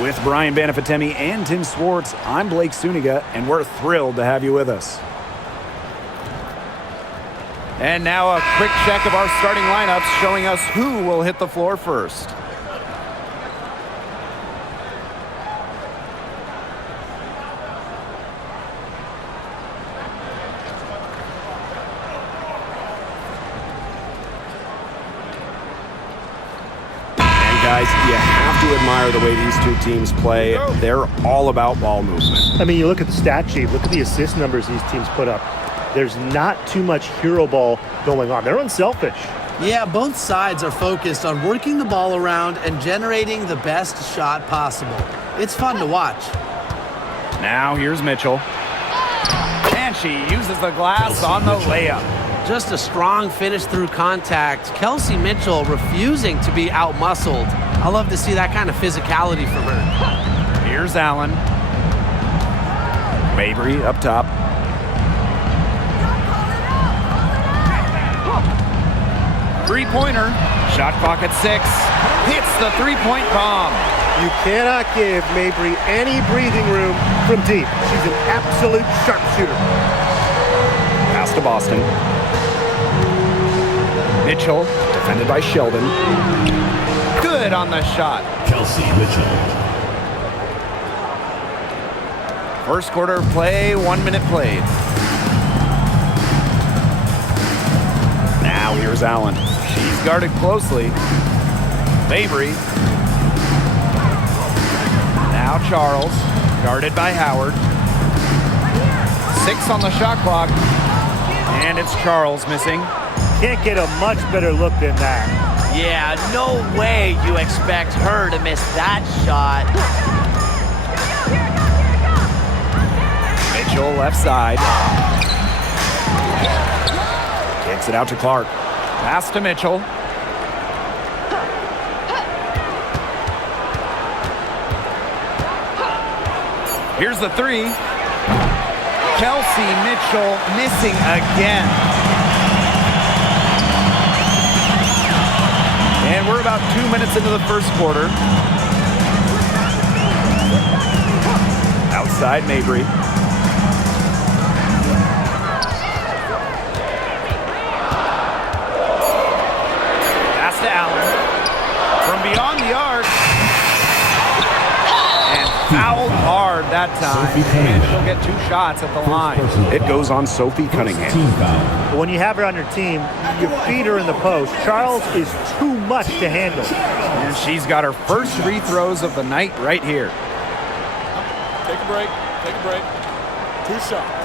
With Brian Banafitemi and Tim Swartz, I'm Blake Suniga, and we're thrilled to have you with us. And now a quick check of our starting lineups showing us who will hit the floor first. Guys, you have to admire the way these two teams play. They're all about ball movement. I mean, you look at the stat sheet, look at the assist numbers these teams put up. There's not too much hero ball going on. They're unselfish. Yeah, both sides are focused on working the ball around and generating the best shot possible. It's fun to watch. Now here's Mitchell. And she uses the glass on the layup. Just a strong finish through contact. Kelsey Mitchell refusing to be out-muscled. I love to see that kind of physicality from her. Here's Allen. Mabry up top. Three-pointer. Shot clock at 6. Hits the three-point bomb. You cannot give Mabry any breathing room from deep. She's an absolute sharpshooter. Pass to Boston. Mitchell, defended by Sheldon. Good on the shot. Kelsey Mitchell. First quarter play, 1 minute played. Now here's Allen. She's guarded closely. Mabry. Now Charles, guarded by Howard. 6 on the shot clock. And it's Charles missing. Can't get a much better look than that. Yeah, no way you expect her to miss that shot. Mitchell left side. Kicks it out to Clark. Pass to Mitchell. Here's the three. Kelsey Mitchell missing again. And we're about 2 minutes into the first quarter. Outside Mabry. Pass to Allen. From beyond the arc. And fouled hard that time. And she'll get 2 shots at the line. It goes on Sophie Cunningham. When you have her on your team, you feed her in the post. Charles is too much to handle. And she's got her first free throws of the night right here. Take a break. Take a break. 2 shots.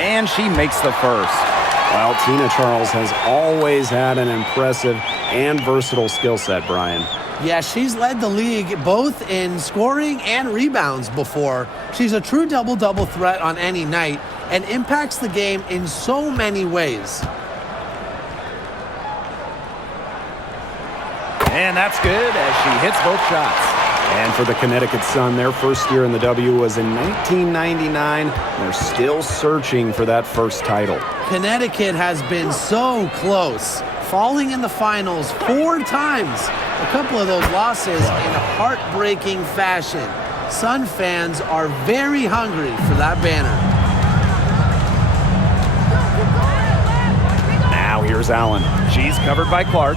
And she makes the first. Well, Tina Charles has always had an impressive and versatile skill set, Brian. Yeah, she's led the league both in scoring and rebounds before. She's a true double-double threat on any night and impacts the game in so many ways. And that's good as she hits both shots. And for the Connecticut Sun, their first year in the W was in 1999. They're still searching for that first title. Connecticut has been so close, falling in the finals 4 times. A couple of those losses in heartbreaking fashion. Sun fans are very hungry for that banner. Now here's Allen. She's covered by Clark.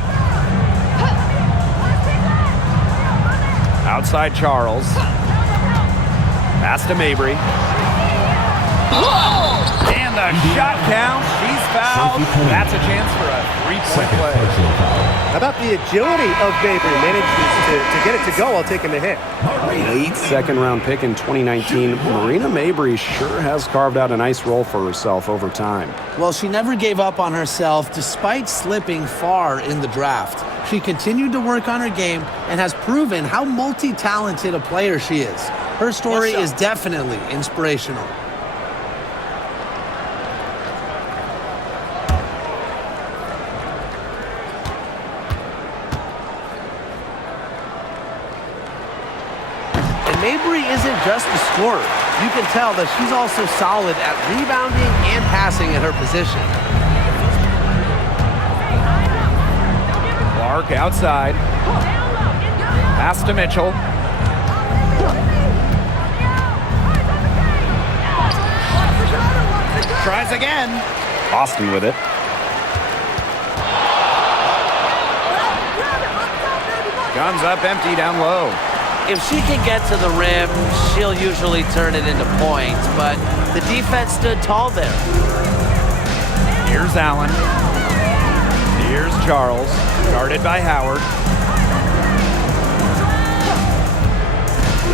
Outside Charles. Pass to Mabry. And the shot count. She's fouled. That's a chance for a 3-point play. How about the agility of Mabry? Manages to get it to go while taking the hit. Late second-round pick in 2019, Marina Mabry sure has carved out a nice role for herself over time. Well, she never gave up on herself despite slipping far in the draft. She continued to work on her game and has proven how multi-talented a player she is. Her story is definitely inspirational. Mabry isn't just a scorer. You can tell that she's also solid at rebounding and passing at her position. Clark outside. Pass to Mitchell. Tries again. Boston with it. Guns up empty down low. If she can get to the rim, she'll usually turn it into points, but the defense stood tall there. Here's Allen. Here's Charles, guarded by Howard.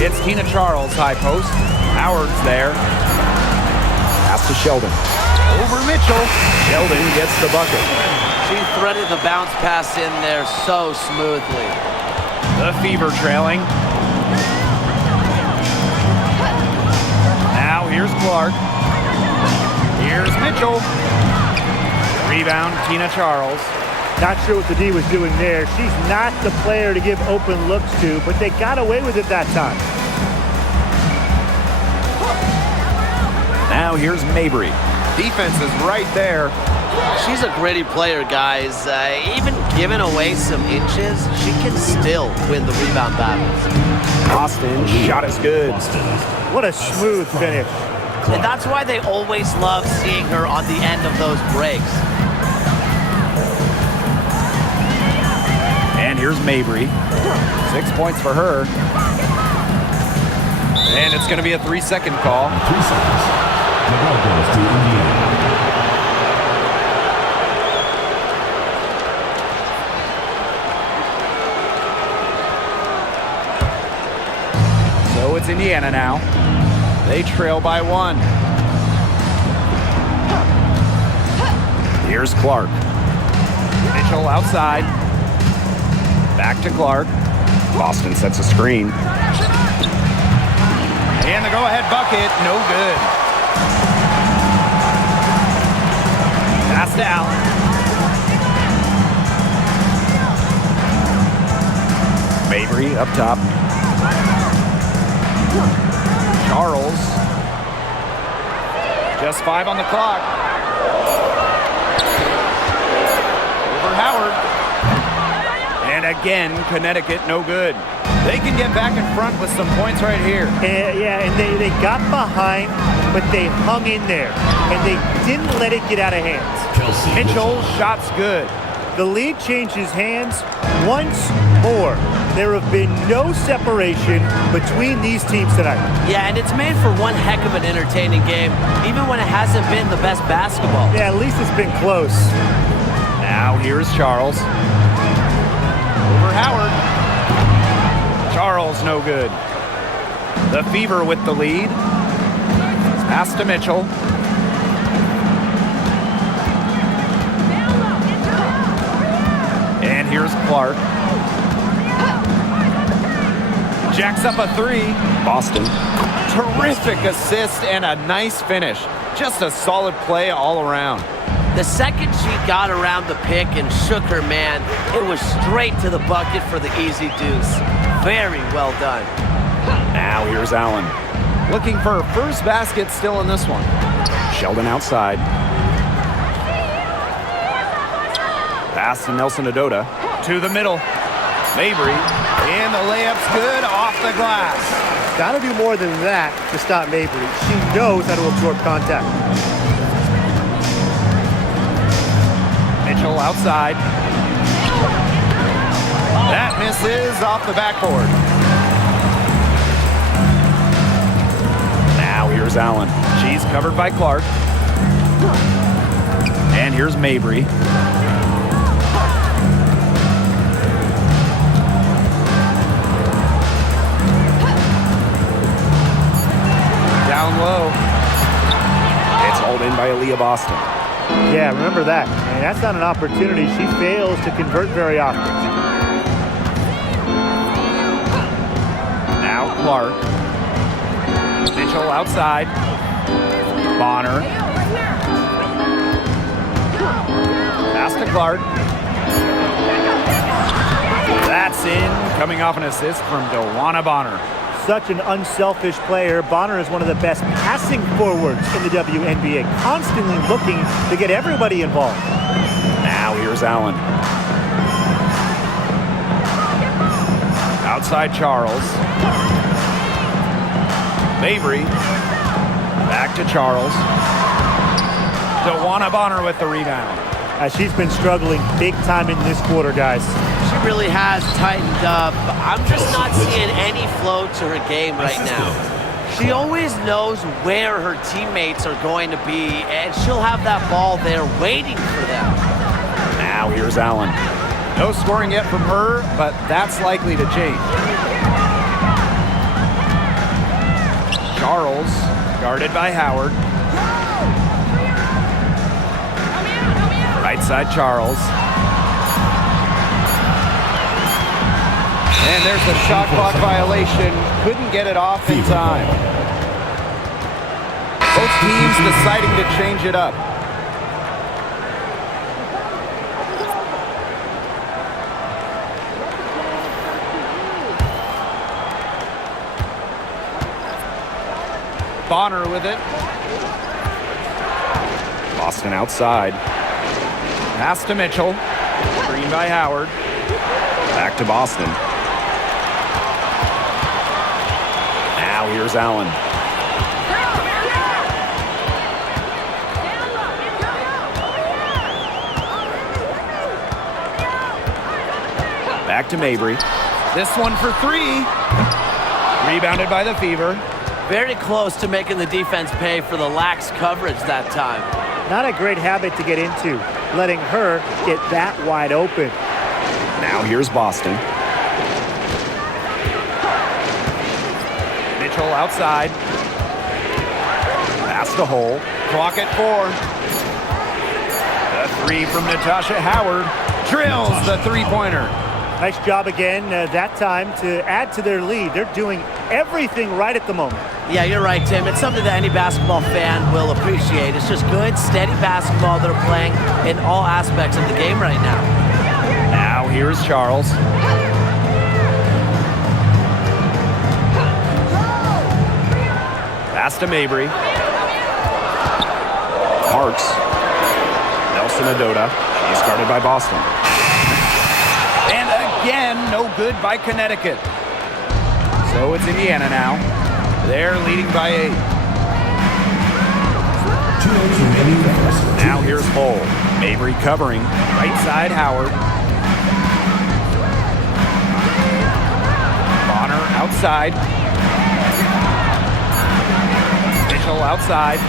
It's Tina Charles, high post. Howard's there. Pass to Sheldon. Over Mitchell. Sheldon gets the bucket. She threaded the bounce pass in there so smoothly. The Fever trailing. Now here's Clark. Here's Mitchell. Rebound, Tina Charles. Not sure what the D was doing there. She's not the player to give open looks to, but they got away with it that time. Now here's Mabry. Defense is right there. She's a gritty player, guys. Even giving away some inches, she can still win the rebound battles. Boston shot is good. What a smooth finish. And that's why they always love seeing her on the end of those breaks. And here's Mabry. 6 points for her. And it's going to be a 3-second call. 3 seconds. The ball goes to Indiana. So it's Indiana now. They trail by 1. Here's Clark. Mitchell outside. Back to Clark. Boston sets a screen. And the go-ahead bucket, no good. Pass to Allen. Mabry up top. Charles. Just 5 on the clock. Over Howard. And again, Connecticut, no good. They can get back in front with some points right here. And they got behind, but they hung in there, and they didn't let it get out of hands. Mitchell's shot's good. The lead changes hands once more. There have been no separation between these teams tonight. Yeah, and it's made for one heck of an entertaining game, even when it hasn't been the best basketball. Yeah, at least it's been close. Now here's Charles. Over Howard. Charles, no good. The Fever with the lead. Pass to Mitchell. And here's Clark. Jacks up a 3. Boston. Terrific assist and a nice finish. Just a solid play all around. The second she got around the pick and shook her man, it was straight to the bucket for the easy deuce. Very well done. Now here's Allen. Looking for her first basket still in this one. Sheldon outside. Pass to Nelson Adota. To the middle. Mabry. And the layup's good off the glass. Got to do more than that to stop Mabry. She knows how to absorb contact. Mitchell outside. That misses off the backboard. Now here's Allen. She's covered by Clark. And here's Mabry. Down low. It's hauled in by Aaliyah Boston. Yeah, remember that. And that's not an opportunity she fails to convert very often. Now Clark. Mitchell outside. Bonner. Pass to Clark. That's in. Coming off an assist from Dewana Bonner. such an unselfish player. Bonner is one of the best passing forwards in the WNBA, constantly looking to get everybody involved. Now here's Allen. Outside Charles. Mabry. Back to Charles. DeWanna Bonner with the rebound. She's been struggling big time in this quarter, guys. She really has tightened up. I'm just not seeing any flow to her game right now. She always knows where her teammates are going to be, and she'll have that ball there waiting for them. Now here's Allen. No scoring yet from her, but that's likely to change. Charles, guarded by Howard. Right side Charles. And there's a shot clock violation. Couldn't get it off in time. Both teams deciding to change it up. Bonner with it. Boston outside. Pass to Mitchell. Screen by Howard. Back to Boston. Now here's Allen. Back to Mabry. This one for three. Rebounded by the Fever. Very close to making the defense pay for the lax coverage that time. Not a great habit to get into, letting her get that wide open. Now here's Boston. Mitchell outside. Pass to Hole. Clock at 4. The three from Natasha Howard. Drills the three-pointer. Nice job again that time to add to their lead. They're doing everything right at the moment. Yeah, you're right, Tim. It's something that any basketball fan will appreciate. It's just good, steady basketball they're playing in all aspects of the game right now. Now here's Charles. Pass to Mabry. Marks. Nelson Adota. She's guarded by Boston. And again, no good by Connecticut. So it's Indiana now. They're leading by 8. Now here's Hole. Mabry covering. Right side, Howard. Bonner outside. Mitchell outside.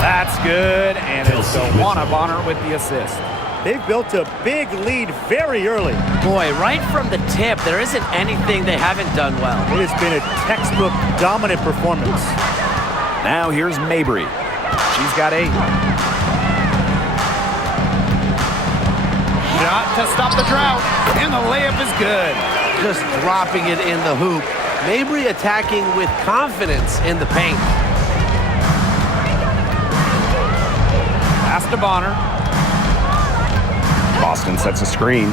That's good, and it's DeWanna Bonner with the assist. They've built a big lead very early. Boy, right from the tip, there isn't anything they haven't done well. It has been a textbook dominant performance. Now here's Mabry. She's got 8. Shot to stop the drought, and the layup is good. Just dropping it in the hoop. Mabry attacking with confidence in the paint. Pass to Bonner. Boston sets a screen.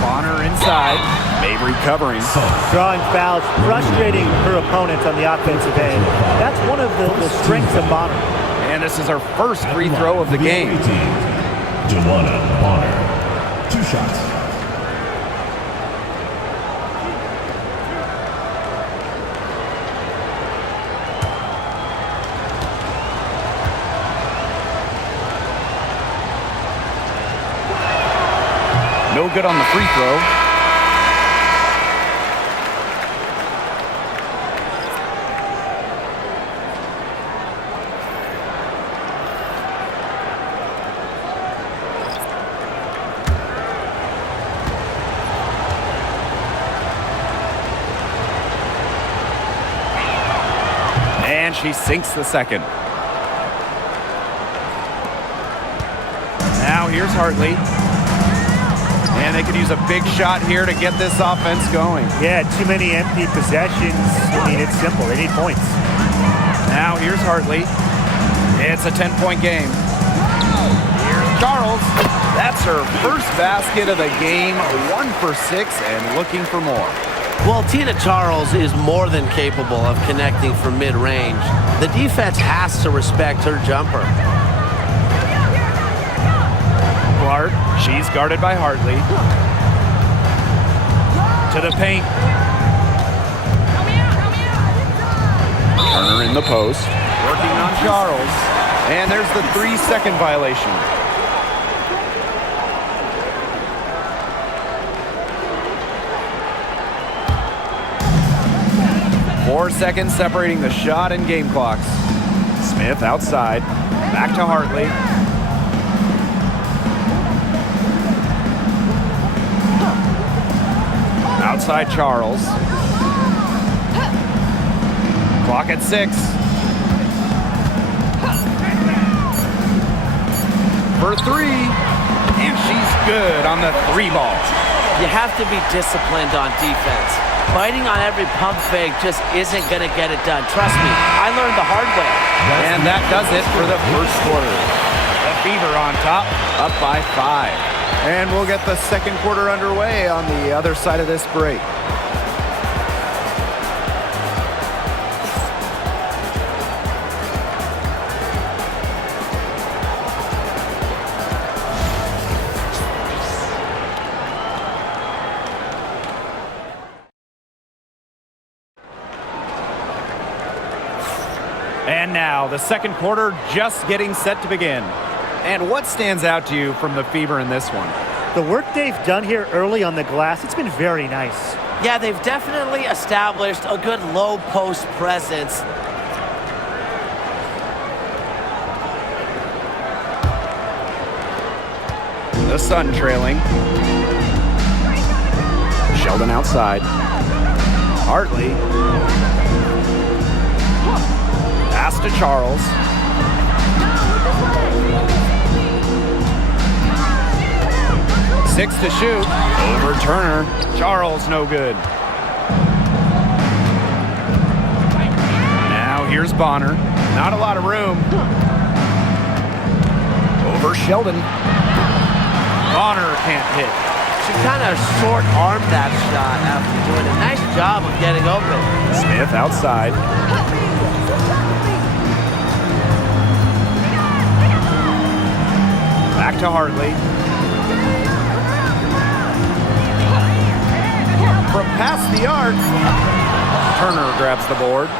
Bonner inside. Mabry covering. Drawing fouls, frustrating her opponents on the offensive end. That's one of the strengths of Bonner. And this is our first free throw of the game. DeWanna Bonner. 2 shots. No good on the free throw. And she sinks the second. Now here's Hartley. And they could use a big shot here to get this offense going. Yeah, too many empty possessions. I mean, it's simple. They need points. Now here's Hartley. It's a 10-point game. Here's Charles. That's her first basket of the game. 1 for 6 and looking for more. Well, Tina Charles is more than capable of connecting from mid-range. The defense has to respect her jumper. Clark, she's guarded by Hartley. To the paint. Turner in the post. Working on Charles. And there's the 3-second violation. Four seconds separating the shot and game clocks. Smith outside. Back to Hartley. Outside Charles. Clock at 6. For 3. And she's good on the 3 ball. You have to be disciplined on defense. Biting on every pump fake just isn't going to get it done. Trust me, I learned the hard way. And that does it for the first quarter. The Fever on top, up by 5. And we'll get the second quarter underway on the other side of this break. And now, the second quarter just getting set to begin. And what stands out to you from the Fever in this one? The work they've done here early on the glass, it's been very nice. Yeah, they've definitely established a good low post presence. The Sun trailing. Sheldon outside. Hartley. Pass to Charles. Six to shoot. Over Turner. Charles no good. Now here's Bonner. Not a lot of room. Over Sheldon. Bonner can't hit. She kind of short-armed that shot after doing a nice job of getting open. Smith outside. Back to Hartley. From past the arc, Turner grabs the board.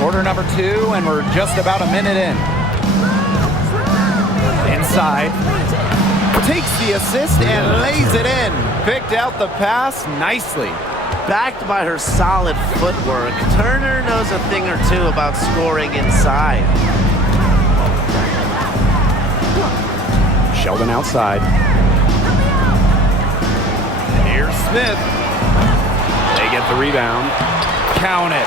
Quarter number 2, and we're just about a minute in. Inside. Takes the assist and lays it in. Picked out the pass nicely. Backed by her solid footwork, Turner knows a thing or two about scoring inside. Sheldon outside. Here's Smith. They get the rebound. Count it.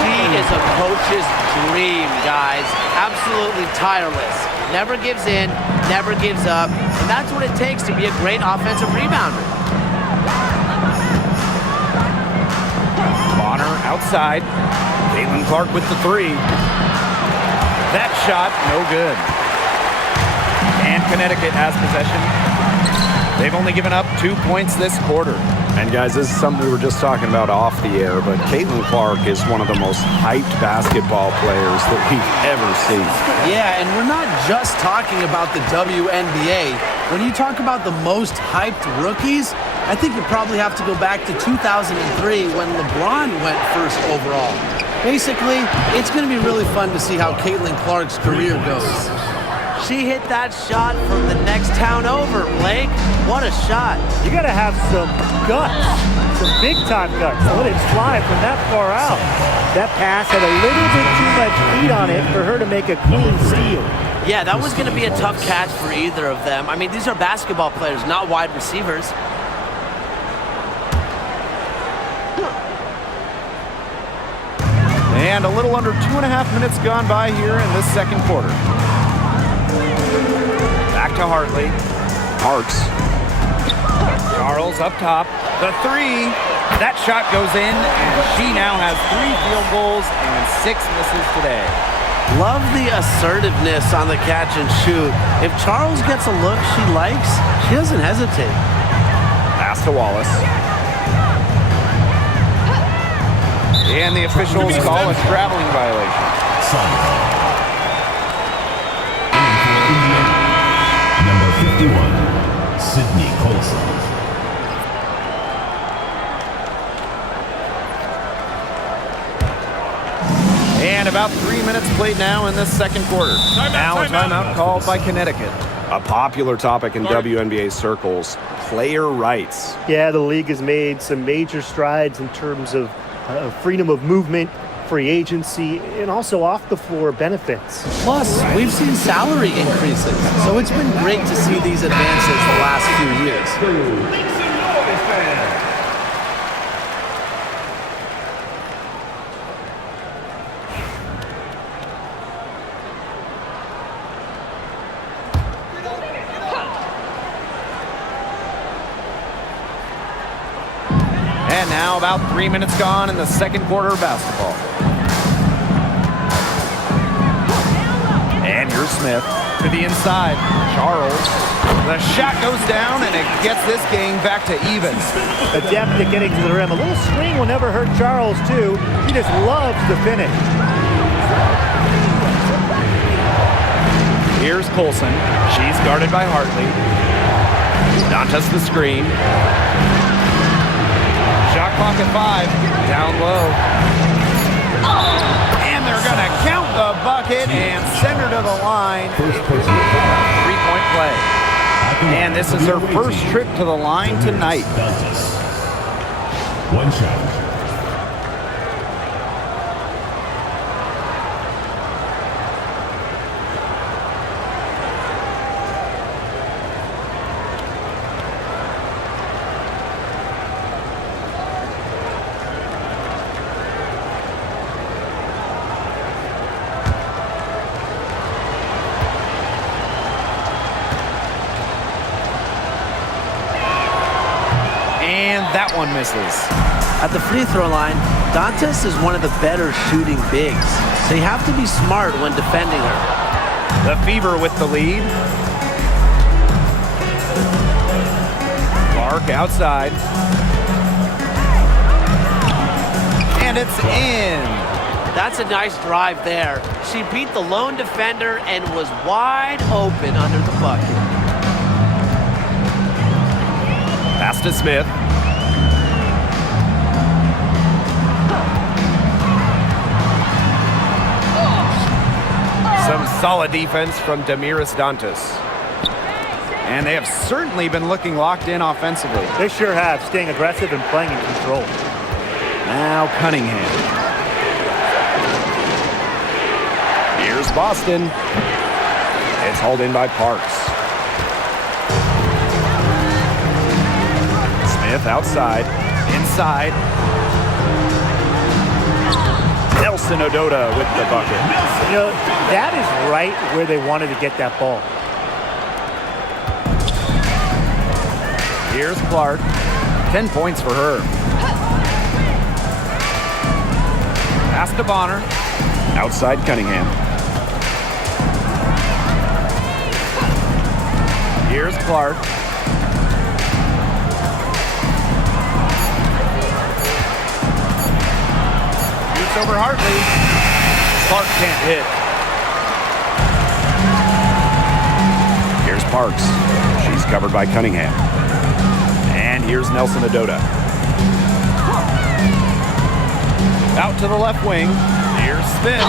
She is a coach's dream, guys. Absolutely tireless. Never gives in, never gives up. And that's what it takes to be a great offensive rebounder. Bonner outside. CaitlinClark with the 3. That shot, no good. And Connecticut has possession. They've only given up 2 points this quarter. And guys, this is something we were just talking about off the air, but CaitlinClark is one of the most hyped basketball players that we've ever seen. Yeah, and we're not just talking about the WNBA. When you talk about the most hyped rookies, I think you probably have to go back to 2003 when LeBron went first overall. Basically, it's going to be really fun to see how CaitlinClark's career goes. She hit that shot from the next town over, Blake. What a shot. You got to have some guts, some big-time guts to let it fly from that far out. That pass had a little bit too much heat on it for her to make a clean steal. Yeah, that was going to be a tough catch for either of them. I mean, these are basketball players, not wide receivers. And a little under 2.5 minutes gone by here in this second quarter. Back to Hartley. Harks. Charles up top. The 3. That shot goes in, and she now has 3 field goals and 6 misses today. Love the assertiveness on the catch and shoot. If Charles gets a look she likes, she doesn't hesitate. Pass to Wallace. And the officials call a traveling violation. Number 51, Sydney Colson. And about 3 minutes played now in this second quarter. Now a timeout called by Connecticut. A popular topic in WNBA circles, player rights. Yeah, the league has made some major strides in terms of freedom of movement, free agency, and also off-the-floor benefits. Plus, we've seen salary increases, so it's been great to see these advances the last few years. And now about 3 minutes gone in the second quarter of basketball. And here's Smith to the inside. Charles. The shot goes down and it gets this game back to even. The depth at getting to the rim. A little screen will never hurt Charles, too. He just loves the finish. Here's Colson. She's guarded by Hartley. Dantas the screen. Shot clock at 5. Down low. And they're going to count the bucket and send her to the line. Three-point play. And this is her first trip to the line tonight. One shot. That one misses. At the free throw line, Dantas is one of the better shooting bigs, so you have to be smart when defending her. The Fever with the lead. Clark outside. And it's in. That's a nice drive there. She beat the lone defender and was wide open under the bucket. Pass to Smith. Some solid defense from Damiris Dantas. And they have certainly been looking locked in offensively. They sure have, staying aggressive and playing in control. Now Cunningham. Here's Boston. It's hauled in by Parks. Smith outside. Inside. Nelson Ododa with the bucket. You know, that is right where they wanted to get that ball. Here's Clark. 10 points for her. Pass to Bonner. Outside Cunningham. Here's Clark. Shoots over Hartley. Clark can't hit. Here's Parks. She's covered by Cunningham. And here's Nelson Ododa. Out to the left wing. Here's Smith.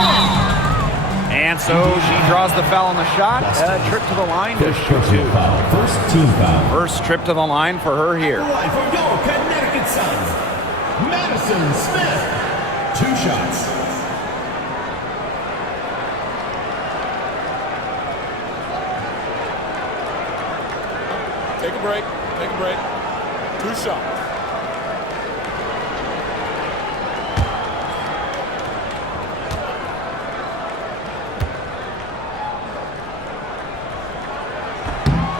And so she draws the foul on the shot. A trip to the line to shoot two. First team foul. First trip to the line for her here. Right from your Connecticut Suns, Madison Smith. 2 shots. Take a break. Take a break. 2 shots.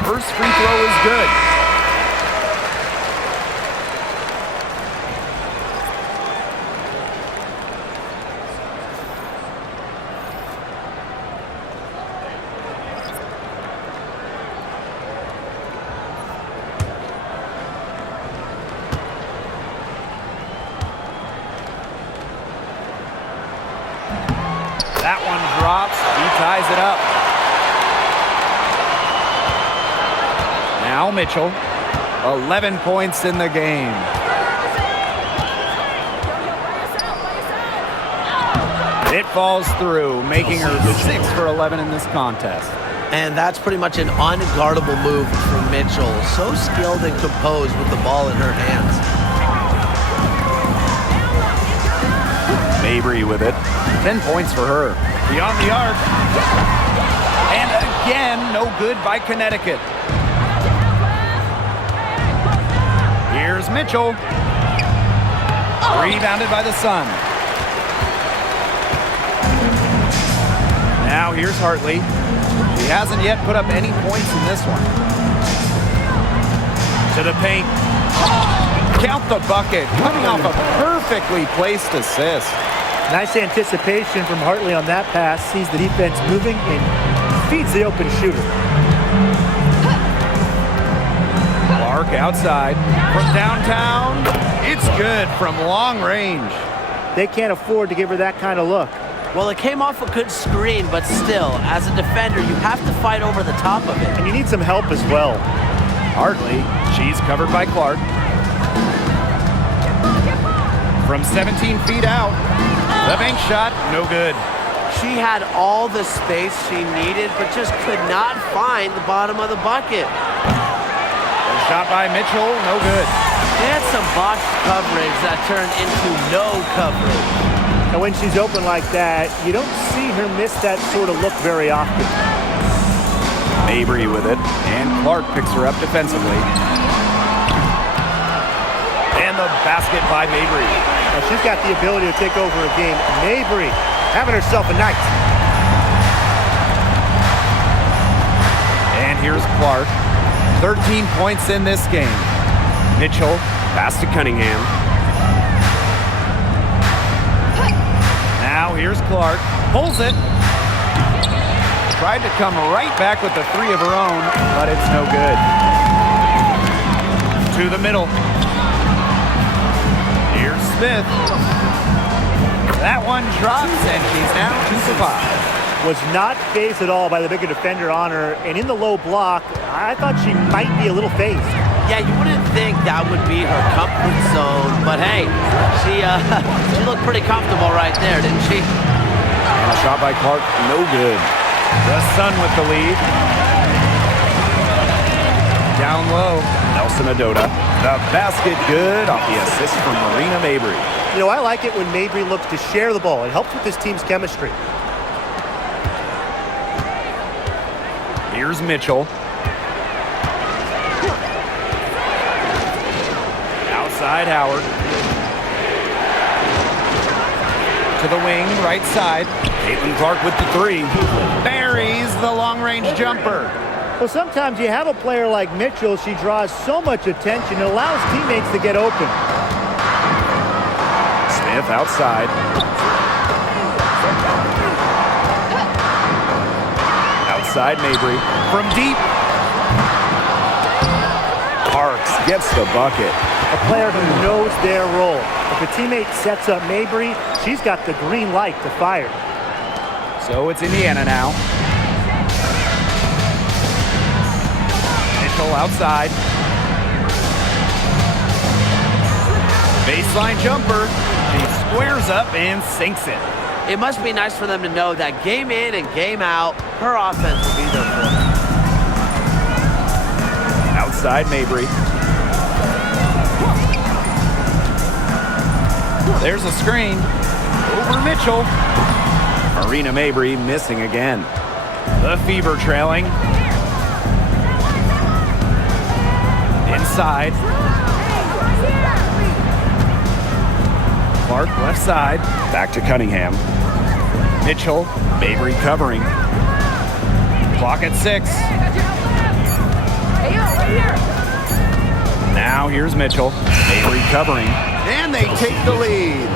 First free throw is good. Now Mitchell, 11 points in the game. It falls through, making her 6 for 11 in this contest. And that's pretty much an unguardable move from Mitchell. So skilled and composed with the ball in her hands. Mabry with it. 10 points for her. Beyond the arc. And again, no good by Connecticut. Here's Mitchell. Rebounded by the Sun. Now here's Hartley. She hasn't yet put up any points in this one. To the paint. Count the bucket. Coming off a perfectly placed assist. Nice anticipation from Hartley on that pass. Sees the defense moving and feeds the open shooter. Clark outside. From downtown. It's good from long range. They can't afford to give her that kind of look. Well, it came off a good screen, but still, as a defender, you have to fight over the top of it. And you need some help as well. Hartley, she's covered by Clark. From 17 feet out, the bank shot, no good. She had all the space she needed, but just could not find the bottom of the bucket. A shot by Mitchell, no good. They had some botched coverage that turned into no coverage. And when she's open like that, you don't see her miss that sort of look very often. Mabry with it, and Clark picks her up defensively. And the basket by Mabry. Now she's got the ability to take over a game. Mabry having herself a night. And here's Clark. 13 points in this game. Mitchell, Pass to Cunningham. now here's Clark. Pulls it. Tried to come right back with the three of her own, but it's no good. To the middle. Here's Smith. That one drops, and she's now 2 for 5. Was not phased at all by the bigger defender on her, and in the low block, I thought she might be a little phased. Yeah, you wouldn't think that would be her comfort zone, but hey, she looked pretty comfortable right there, didn't she? And a shot by Clark, no good. The Sun with the lead. Down low. Nelson Adota. The basket good off the assist from Marina Mabry. You know, I like it when Mabry looks to share the ball. It helps with this team's chemistry. Here's Mitchell. Outside Howard. To the wing, right side. Clark with the three. Buries the long-range jumper. Well, sometimes you have a player like Mitchell. She draws so much attention. It allows teammates to get open. Smith outside. Outside Mabry. From deep. Parks gets the bucket. A player who knows their role. If a teammate sets up Mabry, she's got the green light to fire. So it's Indiana now. Mitchell outside. Baseline jumper. She squares up and sinks it. It must be nice for them to know that game in and game out, her offense will be there for them. Outside Mabry. There's a screen. Over Mitchell. Marina Mabry missing again. The Fever trailing. Inside. Clark left side. Back to Cunningham. Mitchell. Mabry covering. Clock at 6. Now here's Mitchell. Mabry covering. And they take the lead.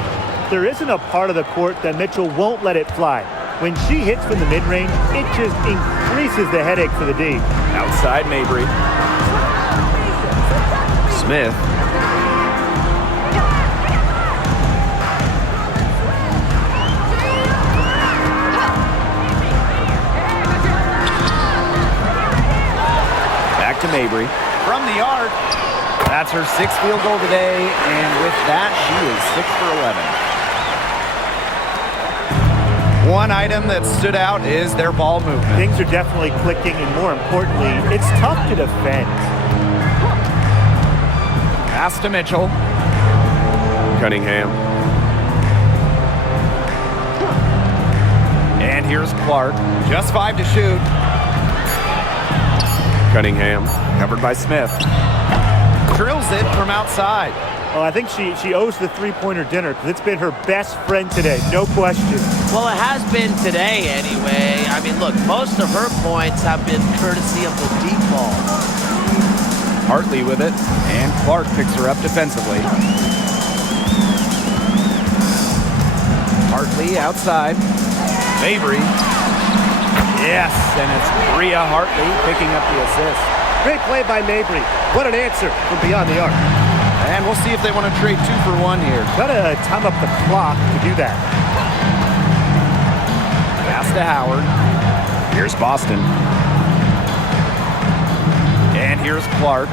There isn't a part of the court that Mitchell won't let it fly. When she hits from the mid-range, it just increases the headache for the D. Outside Mabry. Smith. Back to Mabry. from the arc. That's her 6th field goal today, and with that, she is 6 for 11. One item that stood out is their ball movement. Things are definitely clicking, and more importantly, it's tough to defend. Pass to Mitchell. Cunningham. And here's Clark. Just 5 to shoot. Cunningham. Covered by Smith. Drills it from outside. Oh, I think she owes the three-pointer dinner because it's been her best friend today, no question. Well, it has been today anyway. I mean, look, most of her points have been courtesy of the deep ball. Hartley with it, and Clark picks her up defensively. Hartley outside. Mabry. Yes, and it's Bria Hartley picking up the assist. Great play by Mabry. What an answer from beyond the arc. And we'll see if they want to trade 2 for 1 here. Gotta time up the clock to do that. Pass to Howard. Here's Boston. And here's Clark.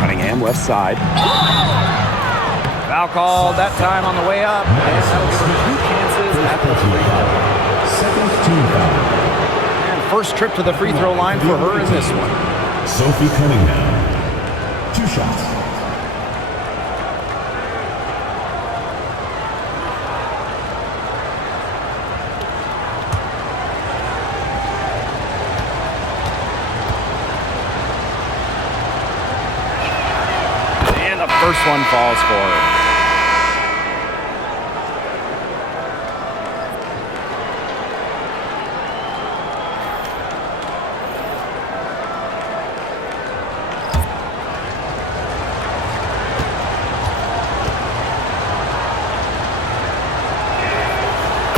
Cunningham left side. Foul called that time on the way up. And that'll give her 2 chances at the free throw. Second team foul. And first trip to the free throw line for her in this one. Sophie Cunningham. 2 shots. And the first one falls for her.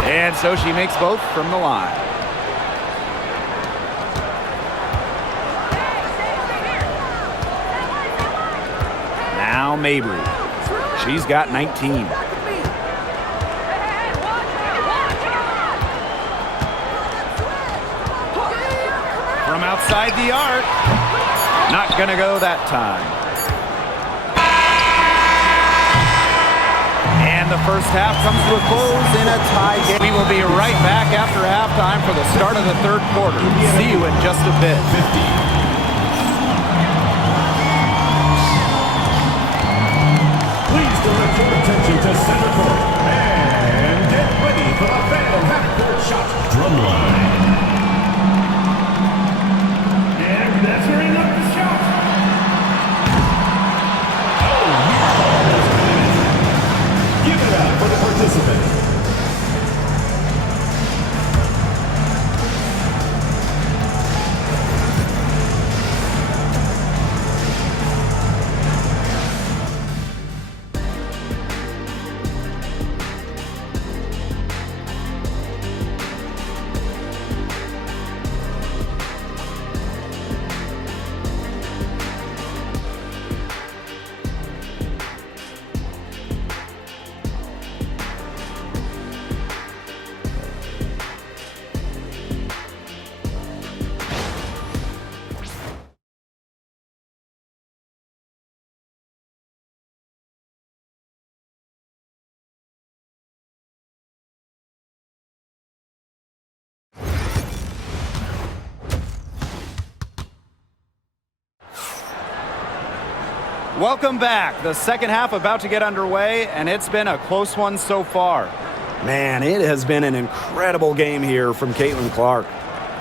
And so she makes both from the line. Now Mabry. She's got 19. From outside the arc. Not going to go that time. And the first half comes to a close in a tie game. We will be right back after halftime for the start of the 3rd quarter. See you in just a bit. 50. Please direct your attention to center court. And get ready for the final half-court shot. Drumline. And that's where he knocked the shot. Give it up for the participants. Welcome back. The second half about to get underway, and it's been a close one so far. Man, it has been an incredible game here from Caitlin Clark.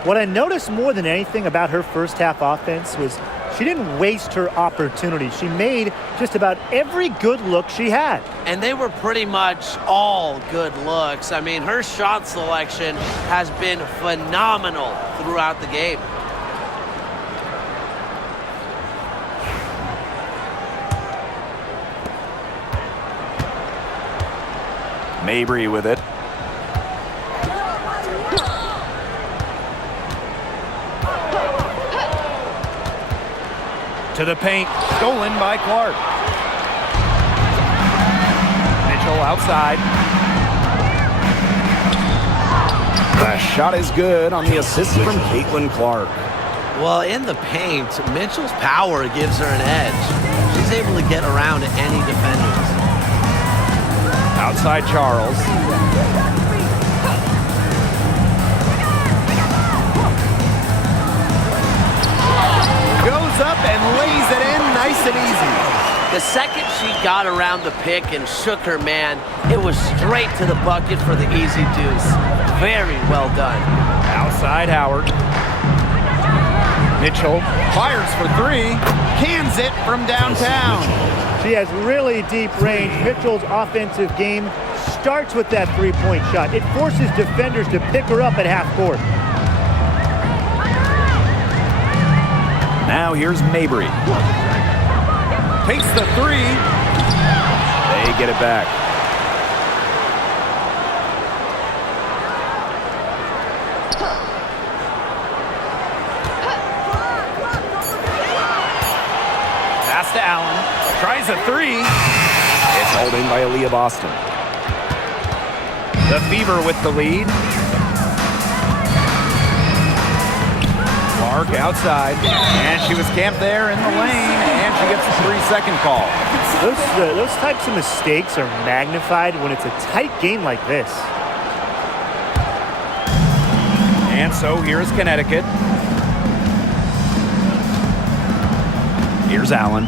What I noticed more than anything about her first half offense was she didn't waste her opportunity. She made just about every good look she had. And they were pretty much all good looks. I mean, her shot selection has been phenomenal throughout the game. Mabry with it. To the paint, stolen by Clark. Mitchell outside. Fresh. shot is good on the assist from Clark. Well, in the paint, Mitchell's power gives her an edge. She's able to get around any defenders. Outside Charles. Goes up and lays it in nice and easy. The second she got around the pick and shook her man, it was straight to the bucket for the easy deuce. Very well done. Outside Howard. Mitchell fires for three, cans it from downtown. She has really deep range. Mitchell's offensive game starts with that three-point shot. It forces defenders to pick her up at half court. Now here's Mabry. Takes the three. They get it back. Pass to Allen. Tries a three. It's hauled in by Aaliyah Boston. The Fever with the lead. Clark outside. And she was camped there in the lane. And she gets a 3-second call. Those types of mistakes are magnified when it's a tight game like this. And so here's Connecticut. Here's Allen.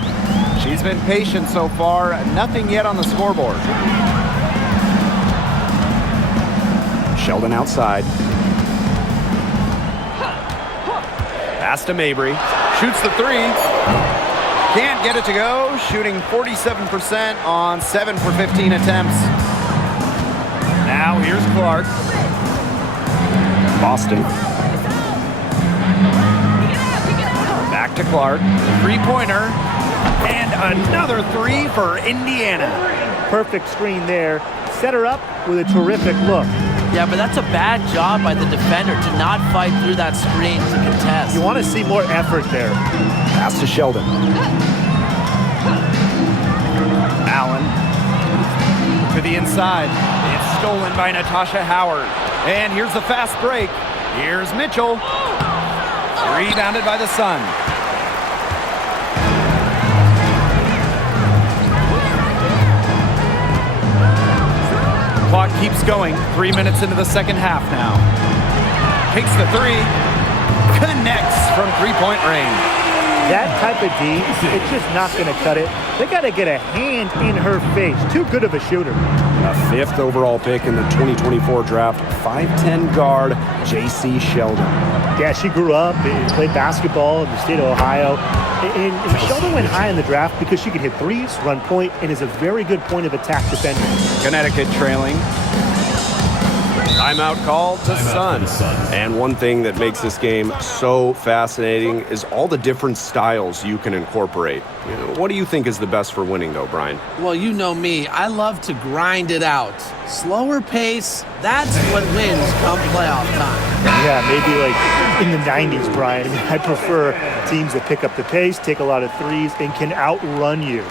She's been patient so far. Nothing yet on the scoreboard. Sheldon outside. Pass to Mabry. Shoots the three. Can't get it to go. Shooting 47% on 7 for 15 attempts. Now here's Clark. Boston. Back to Clark. Three-pointer. And another three for Indiana. Perfect screen there. Set her up with a terrific look. Yeah, but that's a bad job by the defender to not fight through that screen to contest. You want to see more effort there. Pass to Sheldon. Allen to the inside. It's stolen by Natasha Howard. And here's the fast break. Here's Mitchell. Rebounded by the Sun. Clock keeps going. 3 minutes into the second half now. Takes the three. Connects from three-point range. That type of D, it's just not going to cut it. They got to get a hand in her face. Too good of a shooter. A 5th overall pick in the 2024 draft, 5'10" guard, J.C. Sheldon. Yeah, she grew up and played basketball in the state of Ohio. And Sheldon went high in the draft because she could hit threes, run point, and is a very good point of attack defender. Connecticut trailing. Timeout called the Sun. And one thing that makes this game so fascinating is all the different styles you can incorporate. What do you think is the best for winning, though, Brian? Well, you know me. I love to grind it out. Slower pace, that's what wins come playoff time. Yeah, maybe like in the 90s, Brian. I mean, I prefer teams that pick up the pace, take a lot of threes, and can outrun you.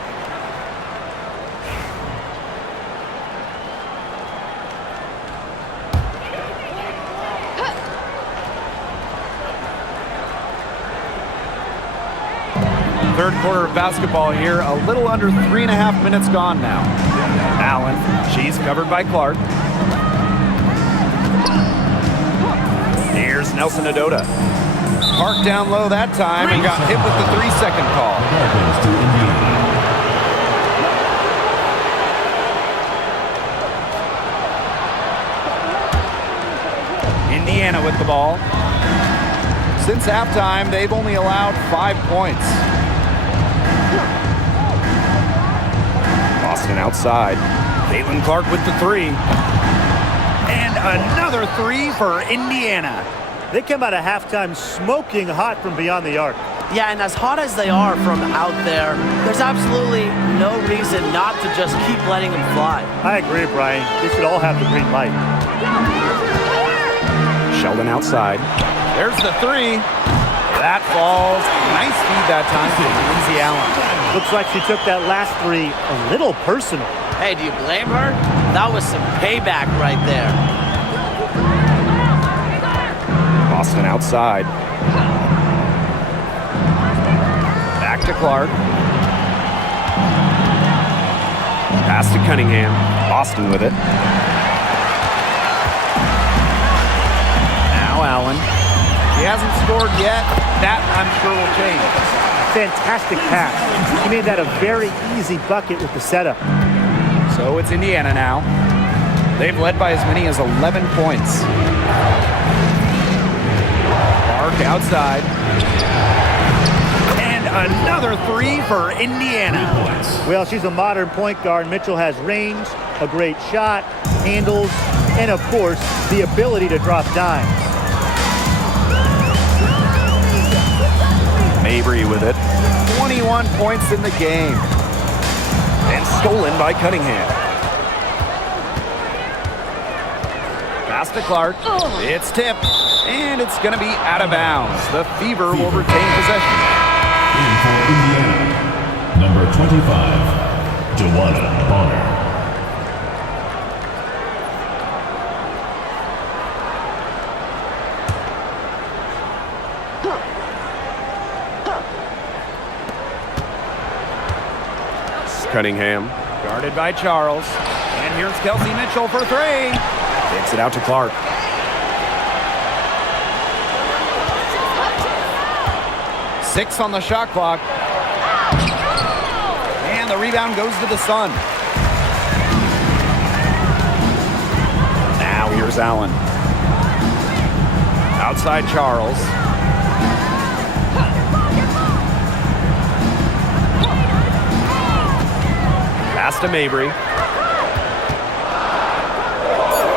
Third quarter of basketball here, a little under 3.5 minutes gone now. Allen, she's covered by Clark. Here's Nelson Adota. Clark down low that time and got hit with the 3-second call. Indiana with the ball. Since halftime, they've only allowed 5 points. Boston outside. Clark with the three. And another three for Indiana. They come out of halftime smoking hot from beyond the arc. Yeah, and as hot as they are from out there, there's absolutely no reason not to just keep letting them fly. I agree, Brian. They should all have the green light. Sheldon outside. There's the three. That falls. Nice feed that time to Lindsay Allen. Looks like she took that last three a little personal. Hey, do you blame her? That was some payback right there. Boston outside. Back to Clark. Pass to Cunningham. Boston with it. Now Allen. He hasn't scored yet. That, I'm sure, will change. Fantastic pass. He made that a very easy bucket with the setup. So it's Indiana now. They've led by as many as 11 points. Clark outside. And another three for Indiana. Well, she's a modern point guard. Mitchell has range, a great shot, handles, and of course, the ability to drop dimes. Mabry with it. 21 points in the game. And stolen by Cunningham. Pass to Clark. It's tipped. And it's going to be out of bounds. The Fever will retain possession. In for Indiana, number 25, Joanna Bonner. Cunningham. Guarded by Charles. And here's Kelsey Mitchell for three. Takes it out to Clark. Six on the shot clock. And the rebound goes to the Sun. Now here's Allen. Outside Charles. Pass to Mabry.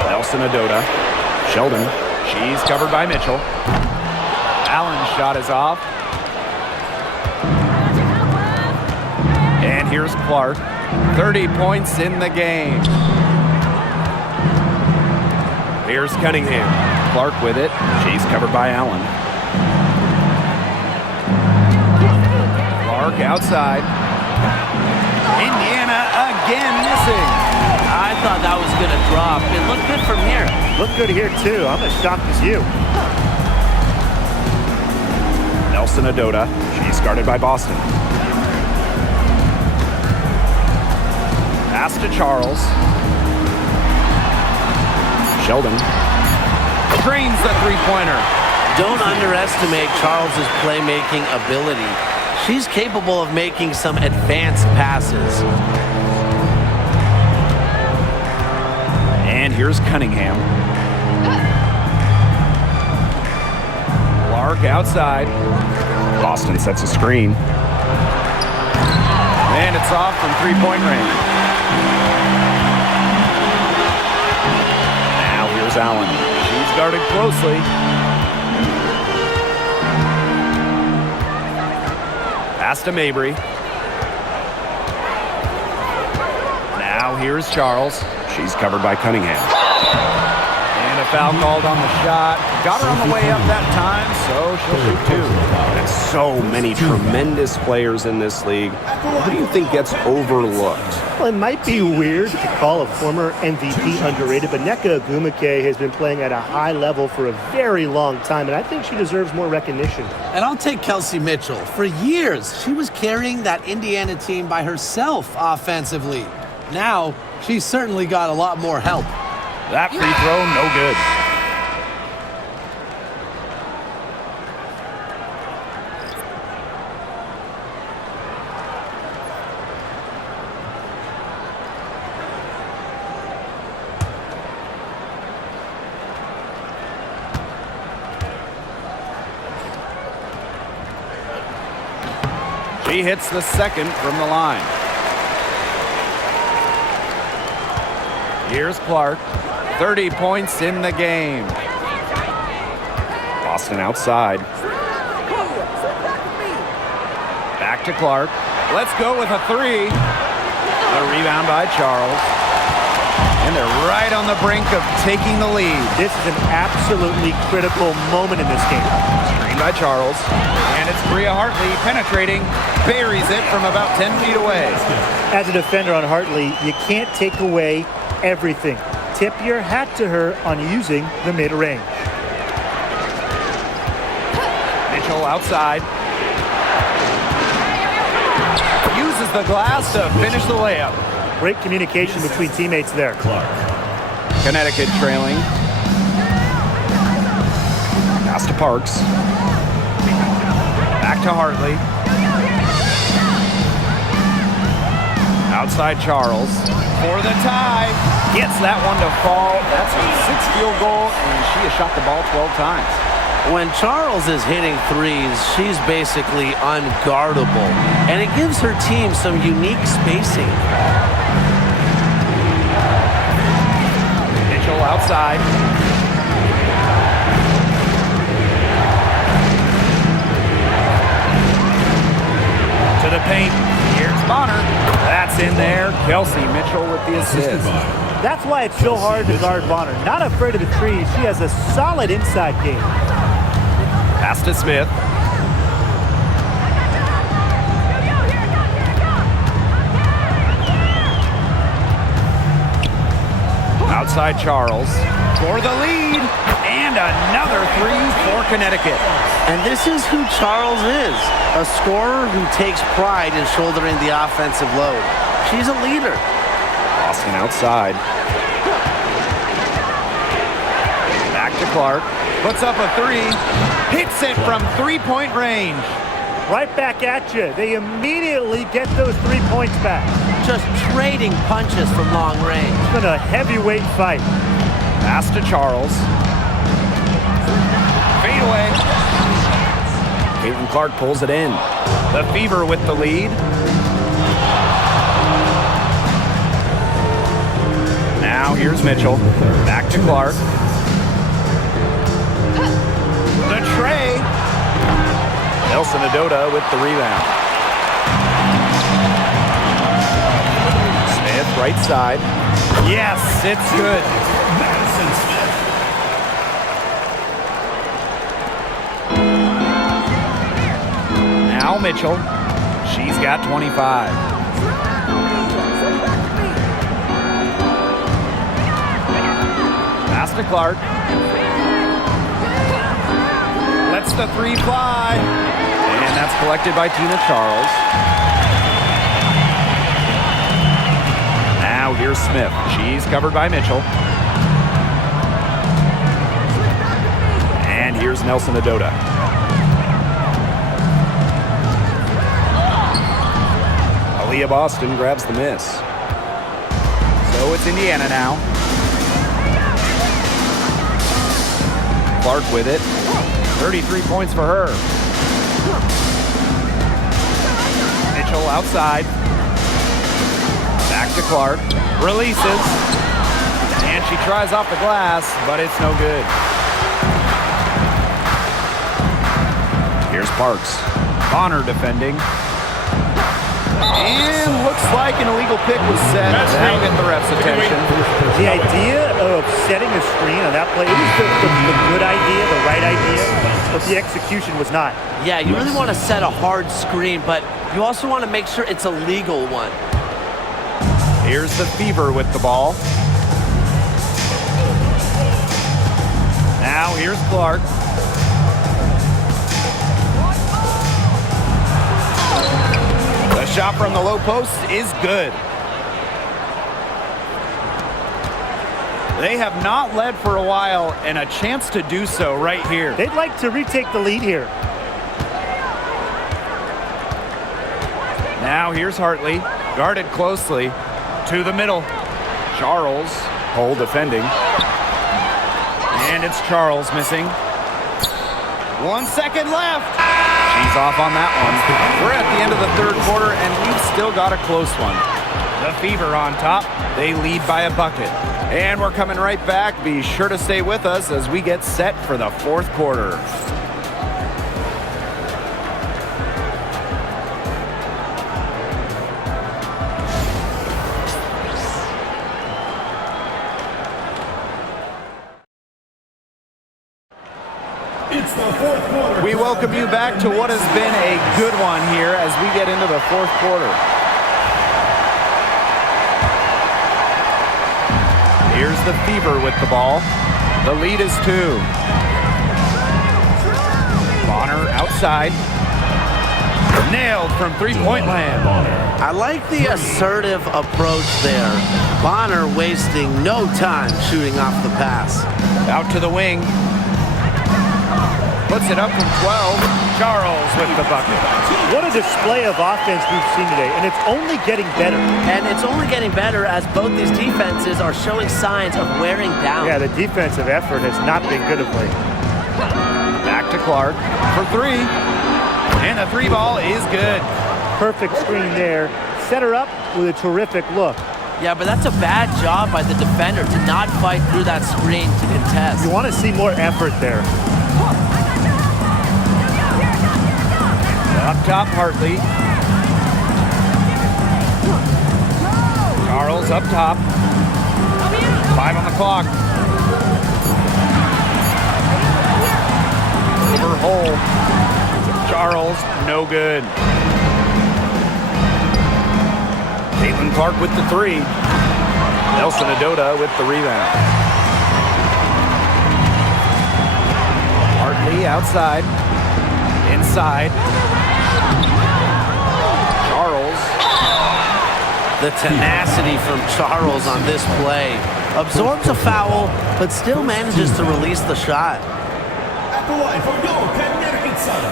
Nelson Adota. Sheldon. She's covered by Mitchell. Allen's shot is off. And here's Clark. 30 points in the game. Here's Cunningham. Clark with it. She's covered by Allen. Clark outside. Indiana again missing. I thought that was going to drop. It looked good from here. Looked good here, too. I'm as shocked as you. Nelson Adota. She's guarded by Boston. Pass to Charles. Sheldon. Drains the three-pointer. Don't underestimate Charles's playmaking ability. She's capable of making some advanced passes. And here's Cunningham. Clark outside. Boston sets a screen. And it's off from three-point range. Now here's Allen. She's guarded closely. Pass to Mabry. Now here's Charles. She's covered by Cunningham. And a foul called on the shot. Got her on the way up that time, so she'll shoot two. There's so many tremendous players in this league. Who do you think gets overlooked? Well, it might be weird to call a former MVP underrated, but Nneka Ogwumike has been playing at a high level for a very long time, and I think she deserves more recognition. And I'll take Kelsey Mitchell. For years, she was carrying that Indiana team by herself offensively. Now, she's certainly got a lot more help. That free throw, no good. She hits the second from the line. Here's Clark. 30 points in the game. Boston outside. Back to Clark. Let's go with a three. A rebound by Charles. And they're right on the brink of taking the lead. This is an absolutely critical moment in this game. Screen by Charles. And it's Bria Hartley penetrating. Buries it from about 10 feet away. As a defender on Hartley, you can't take away everything. Tip your hat to her on using the mid-range. Mitchell outside. Uses the glass to finish the layup. Great communication between teammates there. Clark. Connecticut trailing. Pass to Parks. Back to Hartley. Outside Charles. For the tie. Gets that one to fall. That's a 6th field goal, and she has shot the ball 12 times. When Charles is hitting threes, she's basically unguardable, and it gives her team some unique spacing. Mitchell outside. To the paint. Here's Bonner. That's in there. Kelsey Mitchell with the assist. That's why it's so hard to guard Bonner. Not afraid of the trees. She has a solid inside game. Pass to Smith. Outside Charles. For the lead. And another three for Connecticut. And this is who Charles is, a scorer who takes pride in shouldering the offensive load. She's a leader. Austin outside. Back to Clark. Puts up a three. Hits it from three-point range. Right back at you. They immediately get those 3 points back. Just trading punches from long range. It's been a heavyweight fight. Pass to Charles. Fade away. Clark pulls it in. The Fever with the lead. Now here's Mitchell. Back to Clark. The tray. Nelson Adota with the rebound. Smith right side. Yes, it's good. Madison Smith. Now Mitchell. She's got 25. Pass to Clark. Lets the three fly. And that's collected by Tina Charles. Now here's Smith. She's covered by Mitchell. And here's Nelson Adota. Aaliyah Boston grabs the miss. So it's Indiana now. Clark with it. 33 points for her. Mitchell outside. Back to Clark. Releases. And she tries off the glass, but it's no good. Here's Parks. Bonner defending. And looks like an illegal pick was set. That'll get the ref's attention. The idea of setting a screen on that play, it was the good idea, the right idea, but the execution was not. Yeah, you really want to set a hard screen, but you also want to make sure it's a legal one. Here's the Fever with the ball. Now here's Clark. The shot from the low post is good. They have not led for a while, and a chance to do so right here. They'd like to retake the lead here. Now here's Hartley, guarded closely, to the middle. Charles, Hole defending. And it's Charles missing. 1 second left. She's off on that one. We're at the end of the third quarter, and we've still got a close one. The Fever on top. They lead by a bucket. And we're coming right back. Be sure to stay with us as we get set for the fourth quarter. It's the fourth quarter. We welcome you back to what has been a good one here as we get into the fourth quarter. Here's the Fever with the ball. The lead is 2. Bonner outside. outside. Nailed from three-point land. I like the assertive approach there. Bonner wasting no time shooting off the pass. Out to the wing. Puts it up from 12. Charles with the bucket. What a display of offense we've seen today, and it's only getting better. And it's only getting better as both these defenses are showing signs of wearing down. Yeah, the defensive effort has not been good of late. Back to Clark for three. And the three ball is good. Perfect screen there. Set her up with a terrific look. Yeah, but that's a bad job by the defender to not fight through that screen to contest. You want to see more effort there. Up top, Hartley. Charles up top. 5 on the clock. Over hole. Charles, no good. Clark with the three. Nelson Adota with the rebound. Hartley outside. Inside. Charles. The tenacity from Charles on this play. Absorbs a foul, but still manages to release the shot. At the line for your Connecticut Sun,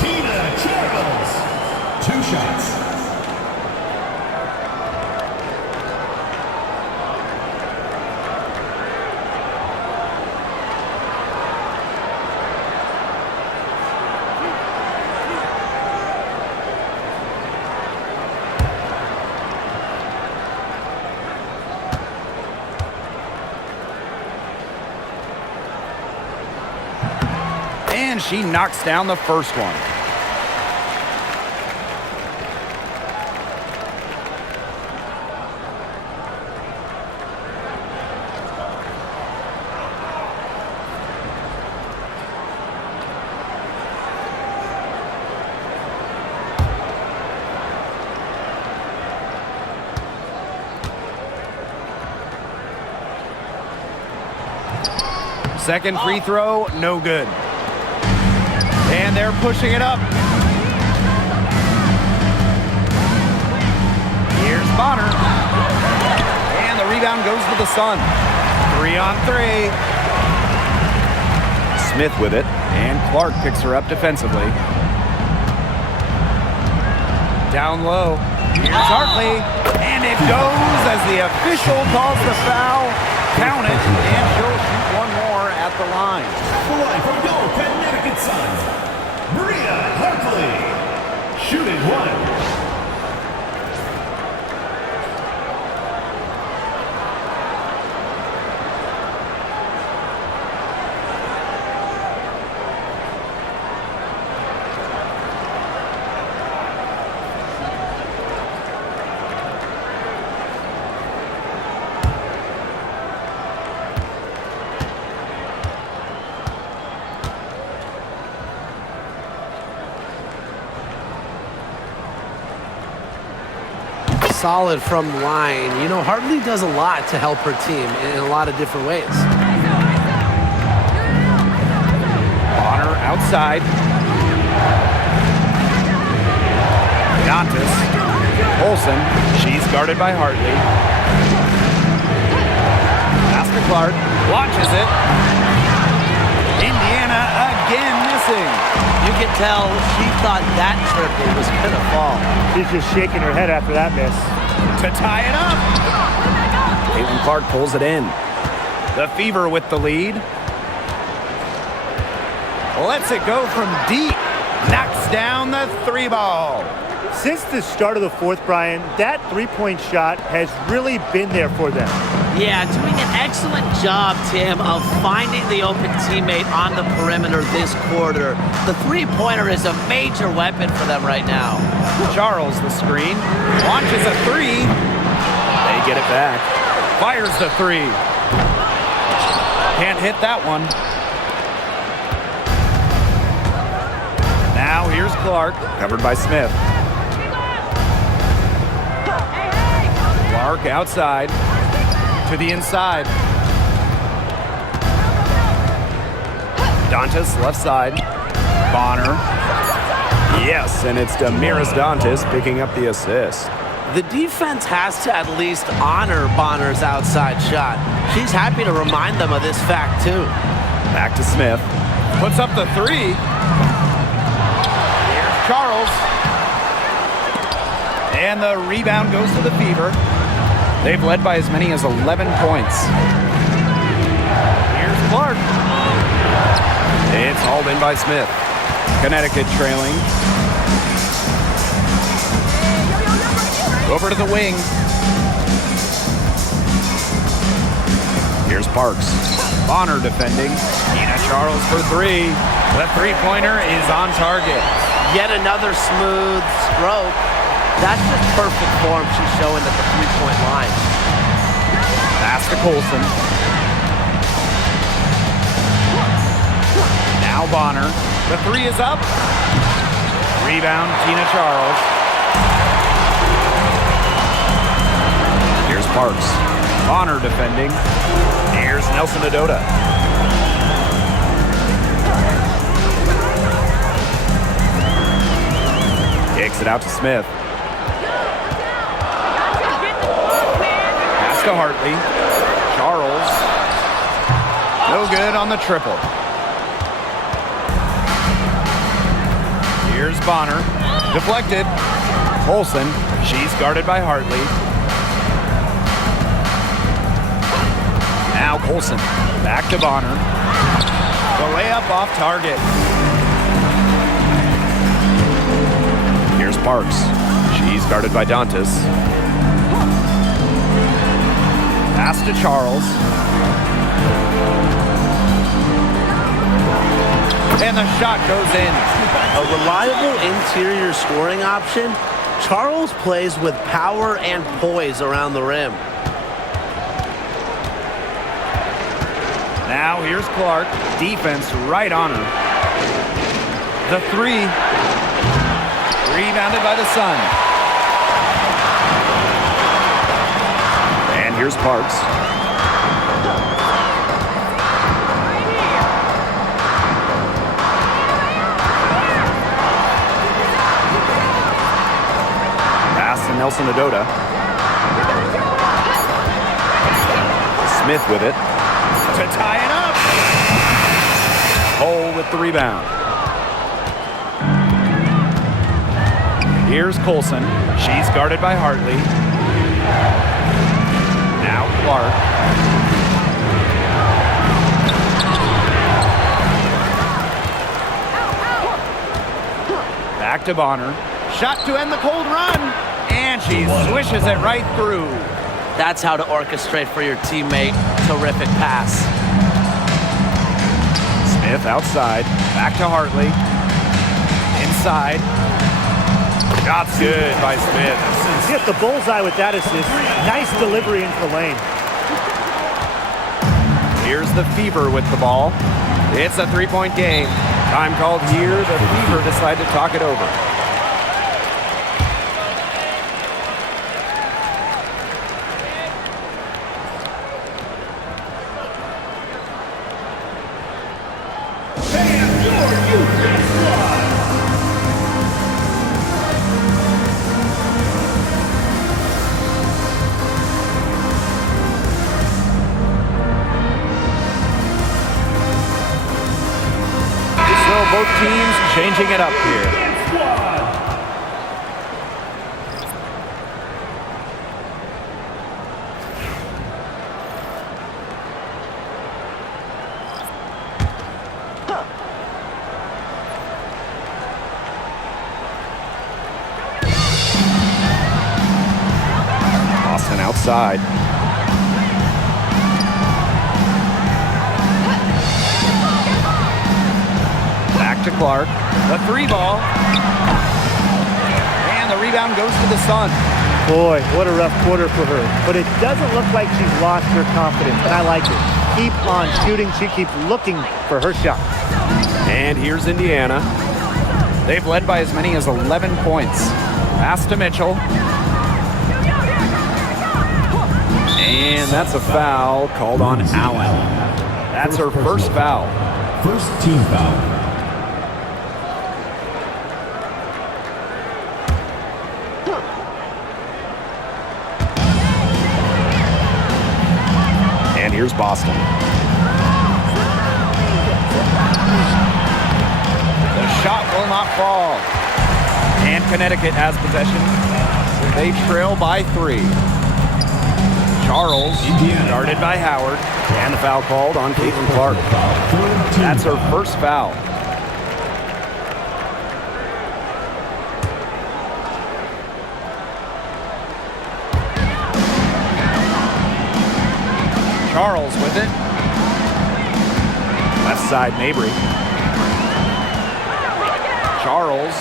Tina Charles. 2 shots. And she knocks down the first one. Second free throw, no good. And they're pushing it up. Here's Bonner. And the rebound goes to the Sun. 3 on 3. Smith with it. And Clark picks her up defensively. Down low. Here's Hartley. And it goes as the official calls the foul. Count it. And she'll shoot one more at the line. Boy from your Connecticut Sun, Maria Hartley, shooting 1. Solid from the line. You know, Hartley does a lot to help her team in a lot of different ways. Bonner outside. Dantas. Olsen. She's guarded by Hartley. Pass to Clark. Launches it. Indiana again missing. You can tell she thought that triple was going to fall. She's just shaking her head after that miss. To tie it up. Caitlin Clark pulls it in. The Fever with the lead. Lets it go from deep. Knocks down the 3 ball. Since the start of the fourth, Brian, that three-point shot has really been there for them. Yeah, doing an excellent job, Tim, of finding the open teammate on the perimeter this quarter. The three-pointer is a major weapon for them right now. Charles, the screen, launches a 3. They get it back. Fires the 3. Can't hit that one. Now here's Clark, covered by Smith. Clark outside. To the inside. Dantas left side. Bonner. Yes, and it's Damiris Dantas picking up the assist. The defense has to at least honor Bonner's outside shot. She's happy to remind them of this fact, too. Back to Smith. Puts up the three. Here's Charles. And the rebound goes to the Fever. They've led by as many as 11 points. Here's Clark. It's hauled in by Smith. Connecticut trailing. Over to the wing. Here's Parks. Bonner defending. Tina Charles for three. The three-pointer is on target. Yet another smooth stroke. That's just perfect form she's showing at the three-point line. Pass to Colson. Now Bonner. The three is up. Rebound, Tina Charles. Here's Parks. Bonner defending. Here's Nelson Adota. Kicks it out to Smith. Pass to Hartley. Charles. No good on the triple. Here's Bonner. Deflected. Olsen. She's guarded by Hartley. Now Colson. Back to Bonner. The layup off target. Here's Parks. She's guarded by Dantas. Pass to Charles. And the shot goes in. A reliable interior scoring option. Charles plays with power and poise around the rim. Now here's Clark. Defense right on her. The three. Rebounded by the Sun. And here's Parks. Pass to Nelson Adota. Smith with it. To tie it up. Cole with the rebound. Here's Colson. She's guarded by Hartley. Now Clark. Back to Bonner. Shot to end the cold run. And she swishes it right through. That's how to orchestrate for your teammate. Terrific pass. Smith outside. Back to Hartley. Inside. Shot's good by Smith. Hit the bullseye with that assist. Nice delivery into the lane. Here's the Fever with the ball. It's a three-point game. Time called here. The Fever decide to talk it over. Both teams changing it up here. Austin outside. To Clark, the three ball, and the rebound goes to the Sun. Boy, what a rough quarter for her. But it doesn't look like she's lost her confidence, and I like it. Keep on shooting. She keeps looking for her shot. And here's Indiana. They've led by as many as 11 points. Pass to Mitchell. And that's a foul called on Allen. That's her first foul. First team foul. Boston. The shot will not fall. And Connecticut has possession. They trail by 3. Charles, guarded by Howard. And the foul called on Caitlin Clark. That's her first foul. Charles with it. Left side, Mabry. Charles,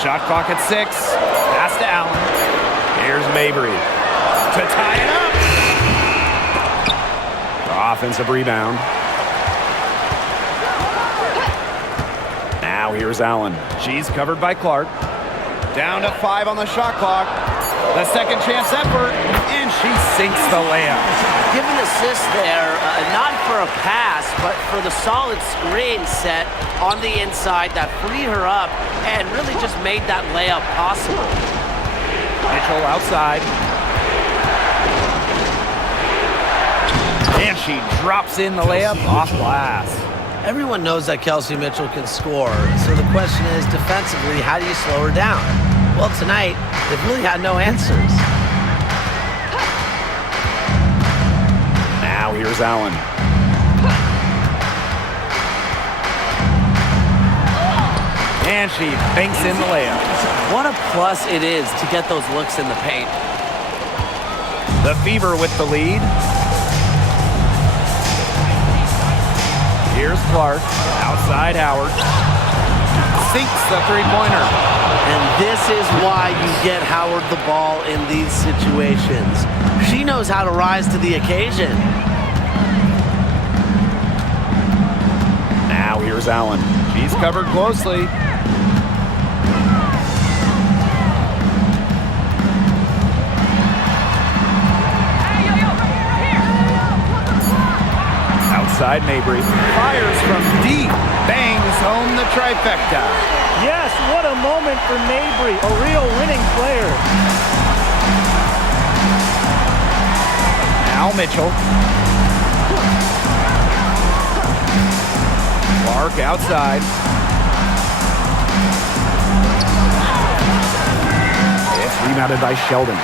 shot clock at 6. Pass to Allen. Here's Mabry. To tie it up. Offensive rebound. Now here's Allen. She's covered by Clark. Down to 5 on the shot clock. The second chance effort, and she sinks the layup. Give an assist there, not for a pass, but for the solid screen set on the inside that freed her up and really just made that layup possible. Mitchell outside. And she drops in the layup off glass. Everyone knows that Kelsey Mitchell can score, so the question is, defensively, how do you slow her down? Well, tonight, they've really had no answers. Now here's Allen. And she banks in the layup. What a plus it is to get those looks in the paint. The Fever with the lead. Here's Clark. Outside Howard. Sinks the three-pointer. And this is why you get Howard the ball in these situations. She knows how to rise to the occasion. Now here's Allen. She's covered closely. Outside Mabry. Fires from deep. Bangs home the trifecta. Yes, what a moment for Mabry, a real winning player. Now Mitchell. Clark outside. It's rebounded by Sheldon.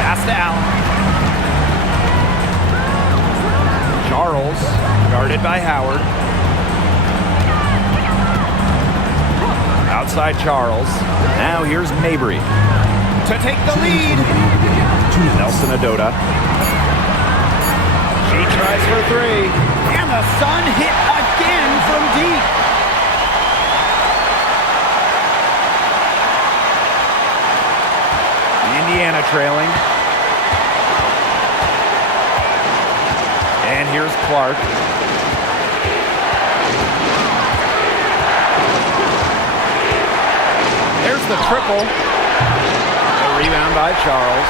Pass to Allen. Charles, guarded by Howard. Outside Charles. Now here's Mabry. To take the lead. Nelson Adota. She tries for 3. And the Sun hit again from deep. Indiana trailing. And here's Clark. There's the triple. A rebound by Charles.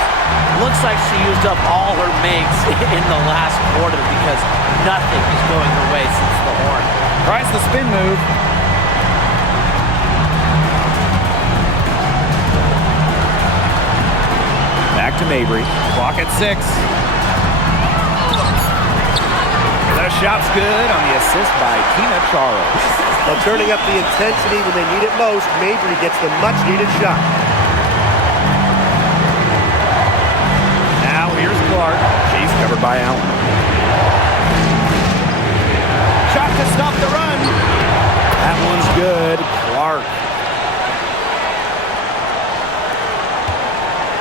Looks like she used up all her makes in the last quarter because nothing is going her way since the horn. Tries the spin move. Back to Mabry. Clock at 6. The shot's good on the assist by Tina Charles. While turning up the intensity when they need it most, Mabry gets the much-needed shot. Now here's Clark. She's covered by Allen. Shot to stop the run. That one's good. Clark.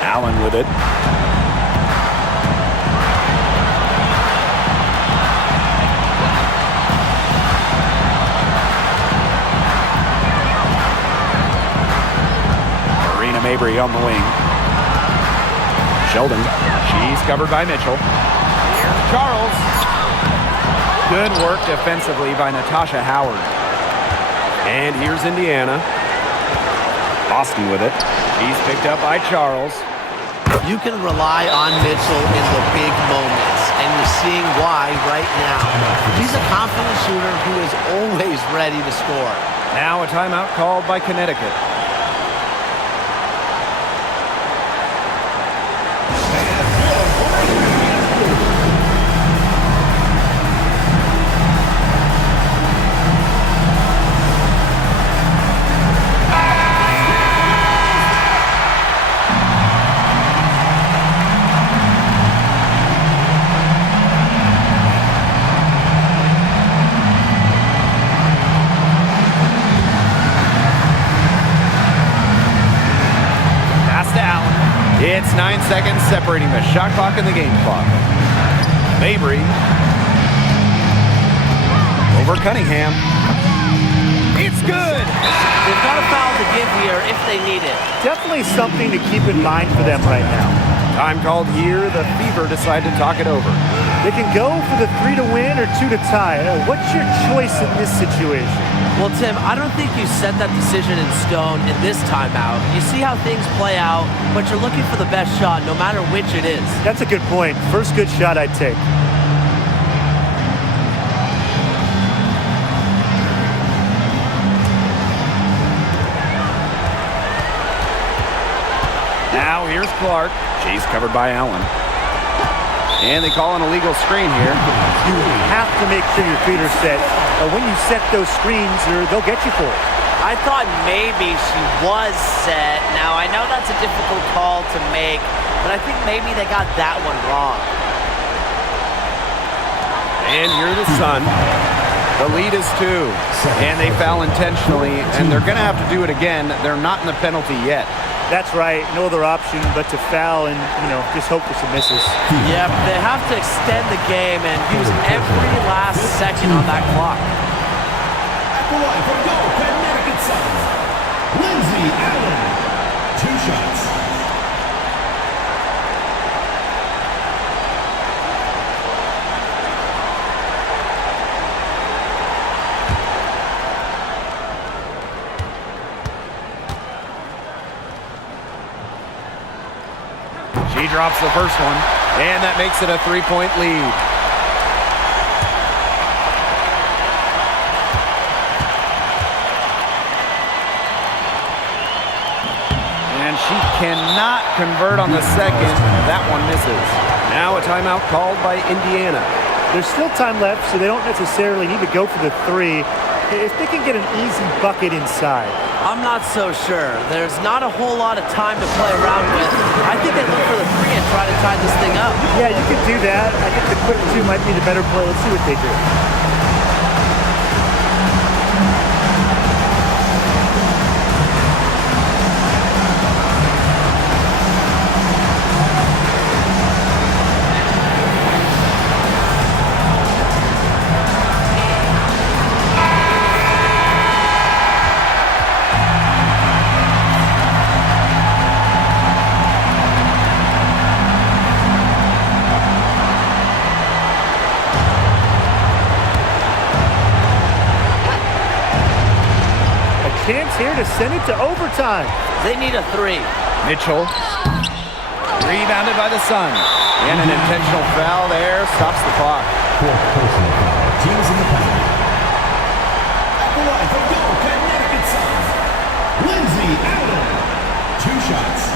Allen with it. Mabry on the wing. Sheldon. She's covered by Mitchell. Here's Charles. Good work defensively by Natasha Howard. And here's Indiana. Boston with it. She's picked up by Charles. You can rely on Mitchell in the big moments, and you're seeing why right now. She's a confident shooter who is always ready to score. Now a timeout called by Connecticut. seconds separating the shot clock and the game clock. Mabry over Cunningham. It's good. They've got a foul to give here if they need it. Definitely something to keep in mind for them right now. Time called here. The Fever decide to talk it over. They can go for the 3 to win or 2 to tie. What's your choice in this situation? Well, Tim, I don't think you set that decision in stone in this timeout. You see how things play out, but you're looking for the best shot no matter which it is. That's a good point. First good shot I'd take. Now here's Clark. Chase covered by Allen. And they call an illegal screen here. You have to make sure your feet are set. When you set those screens, they'll get you for it. I thought maybe she was set. Now, I know that's a difficult call to make, but I think maybe they got that one wrong. And here the Sun. The lead is 2. And they foul intentionally, and they're going to have to do it again. They're not in the penalty yet. That's right. No other option but to foul and, just hope for some misses. Yeah, but they have to extend the game and use every last second on that clock. At the line for goal, Connecticut Sun, Lindsay Allen. 2 shots. She drops the first one, and that makes it a 3-point lead. And she cannot convert on the second. That one misses. Now a timeout called by Indiana. There's still time left, so they don't necessarily need to go for the 3 if they can get an easy bucket inside. I'm not so sure. There's not a whole lot of time to play around with. I think they look for the 3 and try to tie this thing up. Yeah, you could do that. I think the quick 2 might be the better play. Let's see what they do. Chance here to send it to overtime. They need a 3. Mitchell, rebounded by the Sun. And an intentional foul there stops the clock. 4th personal foul. Teams in the penalty. At the line for goal, Connecticut Sun, Lindsay Allen. 2 shots.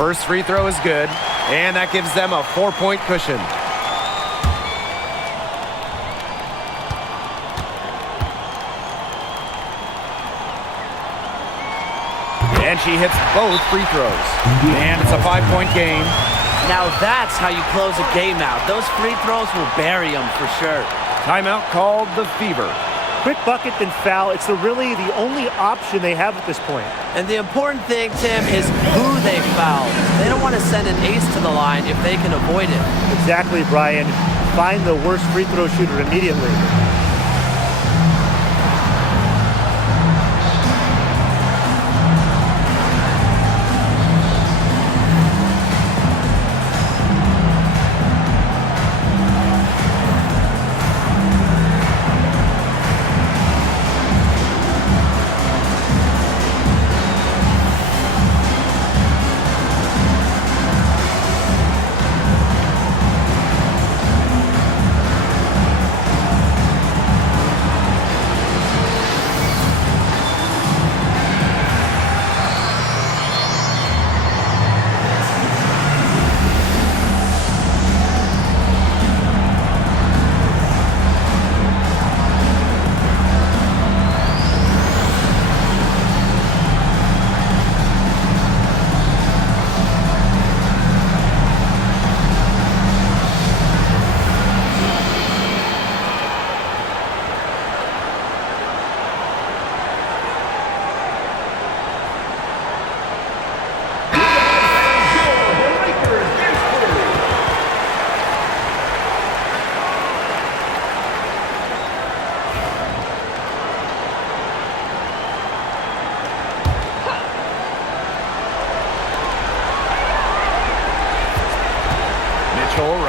First free throw is good, and that gives them a 4-point cushion. And she hits both free throws. And it's a 5-point game. Now that's how you close a game out. Those free throws will bury them for sure. Timeout called the Fever. Quick bucket, then foul. It's really the only option they have at this point. And the important thing, Tim, is who they foul. They don't want to send an ace to the line if they can avoid it. Exactly, Brian. Find the worst free throw shooter immediately.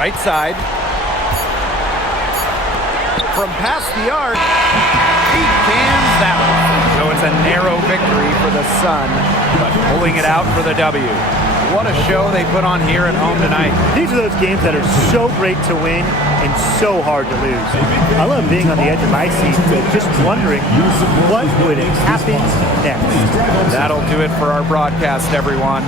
Right side. From past the arc, he cans that one. So it's a narrow victory for the Sun, but pulling it out for the W. What a show they put on here at home tonight. These are those games that are so great to win and so hard to lose. I love being on the edge of my seat, but just wondering what would happen next. That'll do it for our broadcast, everyone.